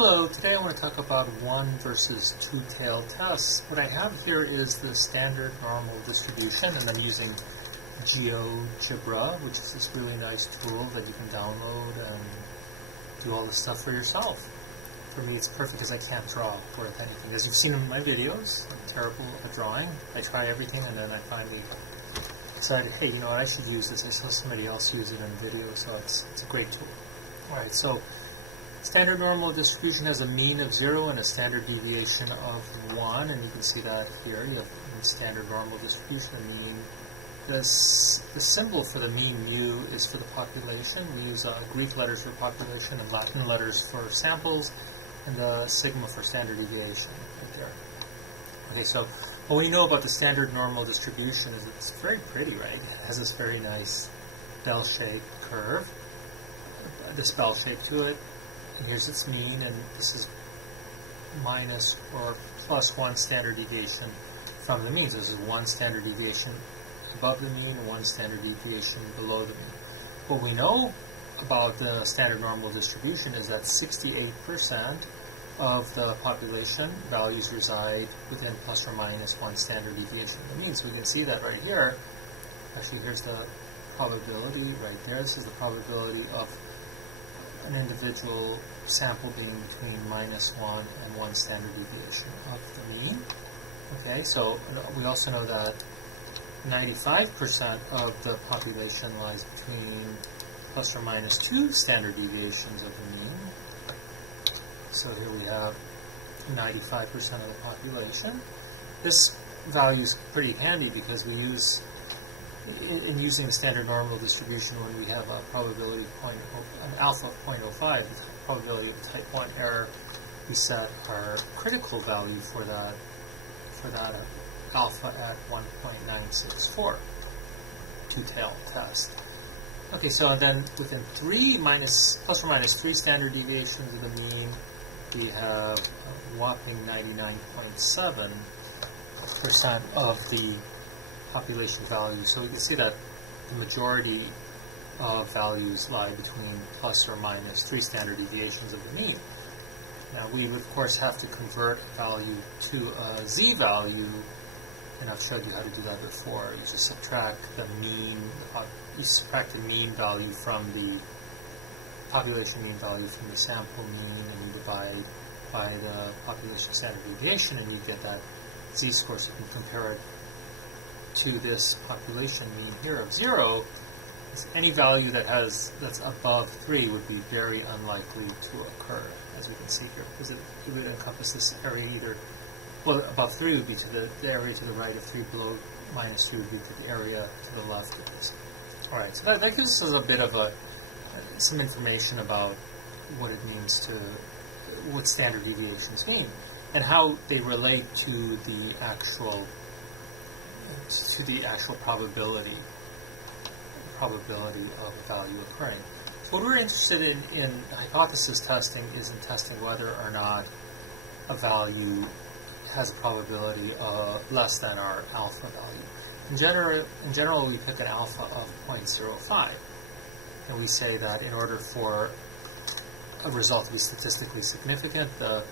Hello, today I want to talk about one versus two-tailed tests. What I have here is the standard normal distribution, and I'm using GeoGebra, which is this really nice tool that you can download and do all this stuff for yourself. For me, it's perfect because I can't draw worth anything. As you've seen in my videos, I'm terrible at drawing. I try everything, and then I finally decided, hey, you know what, I should use this. I saw somebody else use it in a video, so it's a great tool. Alright, so standard normal distribution has a mean of 0 and a standard deviation of 1, and you can see that here. You have in standard normal distribution a mean. The symbol for the mean, mu, is for the population. We use Greek letters for population and Latin letters for samples, and the sigma for standard deviation right there. Okay, so what we know about the standard normal distribution is it's very pretty, right? It has this very nice bell-shaped curve, this bell shape to it. And here's its mean, and this is minus or plus 1 standard deviation from the mean. So this is 1 standard deviation above the mean and 1 standard deviation below the mean. What we know about the standard normal distribution is that 68% of the population values reside within plus or minus 1 standard deviation of the mean. So we can see that right here. Actually, here's the probability right there. This is the probability of an individual sample being between minus 1 and 1 standard deviation of the mean. Okay, so we also know that 95% of the population lies between plus or minus 2 standard deviations of the mean. So here we have 95% of the population. This value is pretty handy because we use, in using the standard normal distribution, when we have a probability of an alpha of 0.05, the probability of type 1 error, we set our critical value for that alpha at 1.964, two-tailed test. Okay, so then within plus or minus 3 standard deviations of the mean, we have a whopping 99.7% of the population value. So we can see that the majority of values lie between plus or minus 3 standard deviations of the mean. Now we would of course have to convert a value to a z-value, and I've showed you how to do that before. You just subtract the mean, value from the population mean value from the sample mean, and you divide by the population standard deviation, and you get that z-score. So you can compare it to this population mean here of 0. Any value that's above 3 would be very unlikely to occur, as we can see here, because it would encompass this area either, well, above 3 would be to the area to the right of 3, below minus 3 would be to the area to the left of this. Alright, so that gives us a bit of some information about what it means what standard deviations mean, and how they relate to the actual probability of a value occurring. So what we're interested in hypothesis testing is in testing whether or not a value has a probability less than our alpha value. In general, we pick an alpha of 0.05, and we say that in order for a result to be statistically significant, the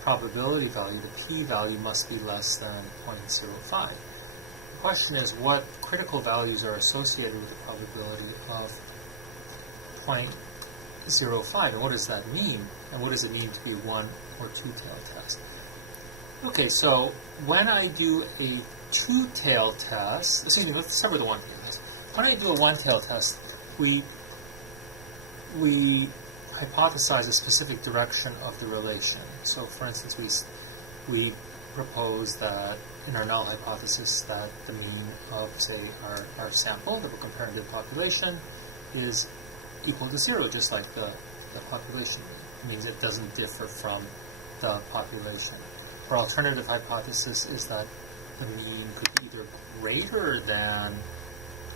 probability value, the p-value, must be less than 0.05. The question is, what critical values are associated with the probability of 0.05, and what does that mean? And what does it mean to be one or two-tailed test? Okay, so when I do a two-tailed test, let's start with a one-tailed test. When I do a one-tailed test, we hypothesize a specific direction of the relation. So, for instance, we propose that in our null hypothesis that the mean of, say, our sample that we're comparing to the population is equal to 0, just like the population. It means it doesn't differ from the population. Our alternative hypothesis is that the mean could be either greater than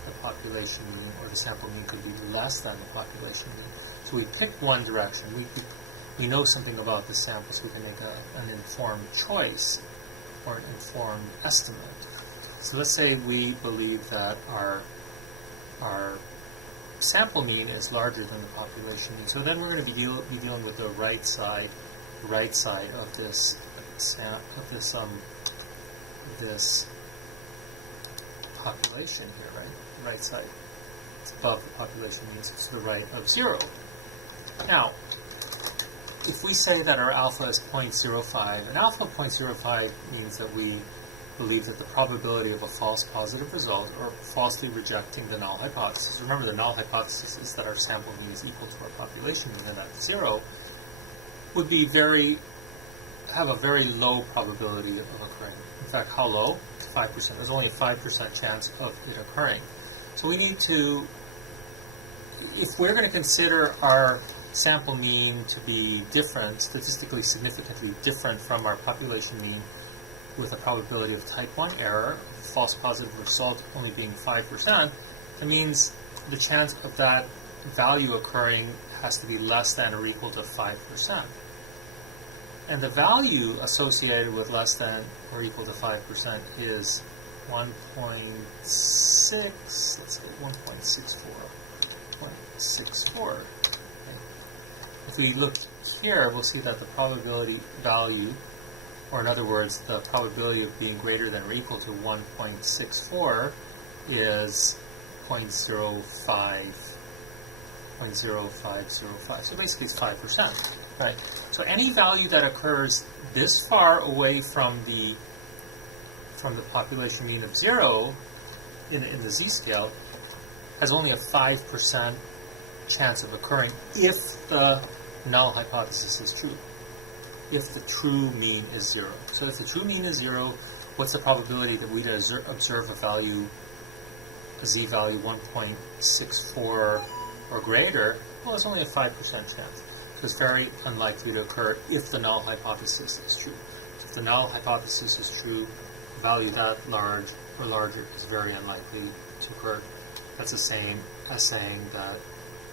the population mean, or the sample mean could be less than the population mean. So we pick one direction. We know something about the sample, so we can make an informed choice or an informed estimate. So let's say we believe that our sample mean is larger than the population mean. So then we're going to be dealing with the right side right side of this population here, right? Right side. It's above the population mean, so it's to the right of 0. Now, if we say that our alpha is 0.05, an alpha of 0.05 means that we believe that the probability of a false positive result, or falsely rejecting the null hypothesis. Remember, the null hypothesis is that our sample mean is equal to our population mean, and at 0 would be have a very low probability of occurring. In fact, how low? 5%. There's only a 5% chance of it occurring. So we need to, if we're going to consider our sample mean to be different, statistically significantly different from our population mean, with a probability of type 1 error, false positive result only being 5%, that means the chance of that value occurring has to be less than or equal to 5%. And the value associated with less than or equal to 5% is 1.6, let's go 1.64. Okay. If we look here, we'll see that the probability value, or in other words, the probability of being greater than or equal to 1.64 is 0.0505. So basically it's 5%, right? So any value that occurs this far away from the population mean of 0 in the z-scale has only a 5% chance of occurring if the null hypothesis is true. If the true mean is 0. So if the true mean is 0, what's the probability that we'd observe a z-value 1.64 or greater? Well, it's only a 5% chance. So it's very unlikely to occur if the null hypothesis is true. If the null hypothesis is true, a value that large or larger is very unlikely to occur. That's the same as saying that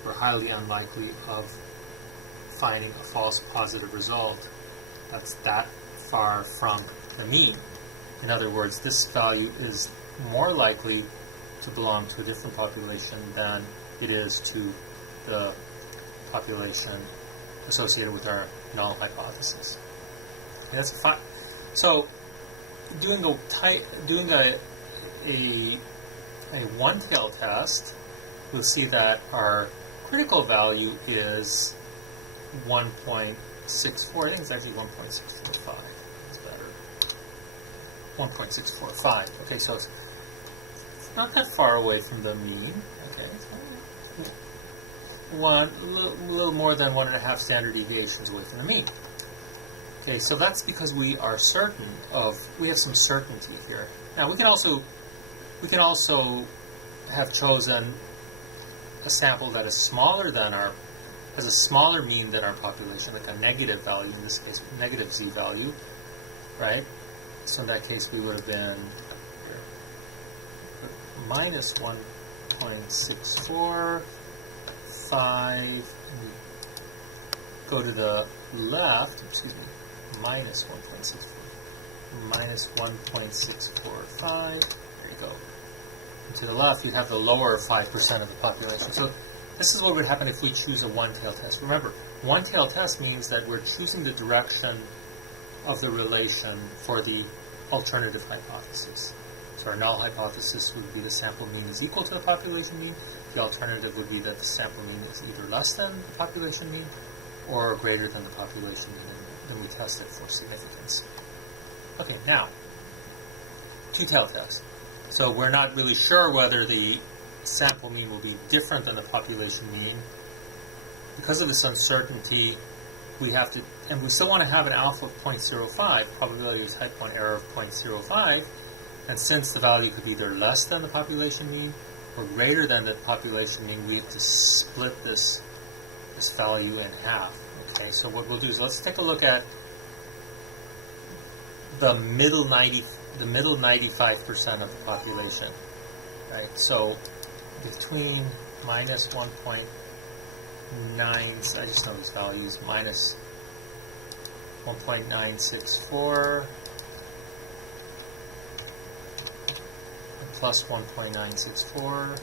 we're highly unlikely of finding a false positive result that's that far from the mean. In other words, this value is more likely to belong to a different population than it is to the population associated with our null hypothesis. Okay, that's fine. So, doing a one-tailed test, we'll see that our critical value is 1.64. I think it's actually 1.645. It's better. 1.645. Okay, so it's not that far away from the mean. Okay, a little more than 1.5 standard deviations away from the mean. Okay, so that's because we are certain of, we have some certainty here. Now we can also have chosen a sample that is smaller than has a smaller mean than our population, like a negative value, in this case, negative z-value, right? So in that case, we would have been minus 1.64, 5, go to the left, minus 1.645, there you go. And to the left, you have the lower 5% of the population. So this is what would happen if we choose a one-tailed test. Remember, one-tailed test means that we're choosing the direction of the relation for the alternative hypothesis. So our null hypothesis would be the sample mean is equal to the population mean. The alternative would be that the sample mean is either less than the population mean or greater than the population mean. Then we test it for significance. Okay, now, two-tailed test. So we're not really sure whether the sample mean will be different than the population mean. Because of this uncertainty, we have to, and we still want to have an alpha of 0.05, probability of type 1 error of 0.05, and since the value could be either less than the population mean or greater than the population mean, we have to split this value in half. Okay, so what we'll do is let's take a look at the middle 95% of the population. Right, so between minus 1.9, I just know these values, minus 1.964 and plus 1.964.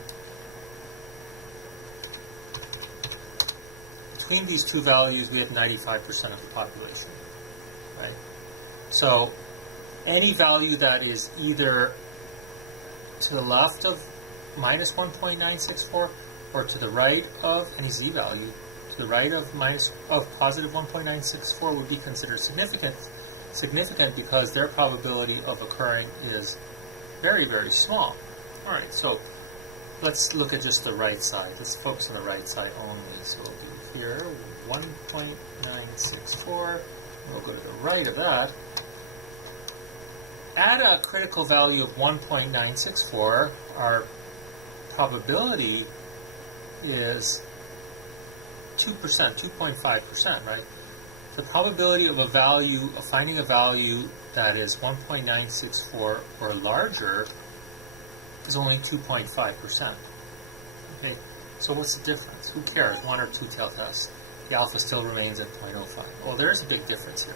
between these two values, we had 95% of the population, right? So any value that is either to the left of minus 1.964 or to the right of any z-value, to the right of positive 1.964 would be considered significant because their probability of occurring is very, very small. All right, so let's look at just the right side. Let's focus on the right side only. So we'll do here 1.964. We'll go to the right of that. At a critical value of 1.964, our probability is 2%, 2.5%, right? The probability of finding a value that is 1.964 or larger is only 2.5%. Okay, so what's the difference? Who cares? One or two-tailed test. The alpha still remains at 0.05. Well, there's a big difference here.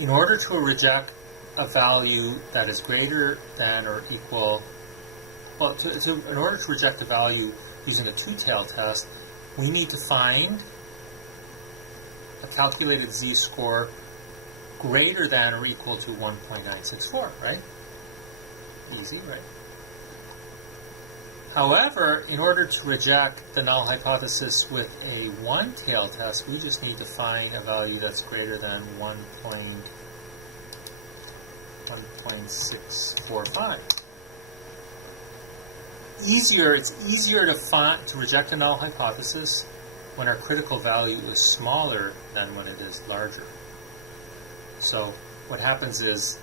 In order to reject a value that is greater than or equal, well, in order to reject a value using a two-tailed test, we need to find a calculated z-score greater than or equal to 1.964, right? Easy, right? However, in order to reject the null hypothesis with a one-tailed test, we just need to find a value that's greater than 1.645. It's easier to reject a null hypothesis when our critical value is smaller than when it is larger. So what happens is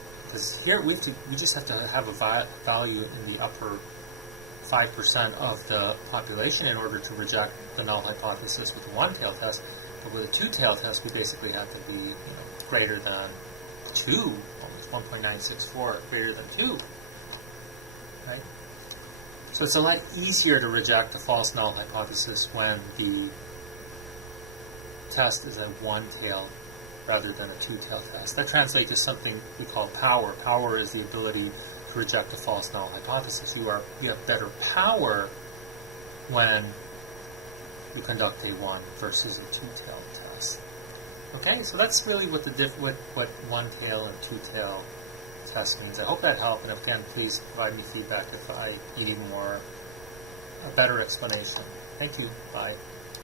here we just have to have a value in the upper 5% of the population in order to reject the null hypothesis with a one-tailed test. But with a two-tailed test, we basically have to be greater than 2, almost 1.964, greater than 2, right? So it's a lot easier to reject the false null hypothesis when the test is a one-tailed rather than a two-tailed test. That translates to something we call power. Power is the ability to reject a false null hypothesis. You have better power when you conduct a one versus a two-tailed test. Okay, so that's really what what one-tail and two-tail test means. I hope that helped, and again, please provide me feedback if I need a better explanation. Thank you. Bye.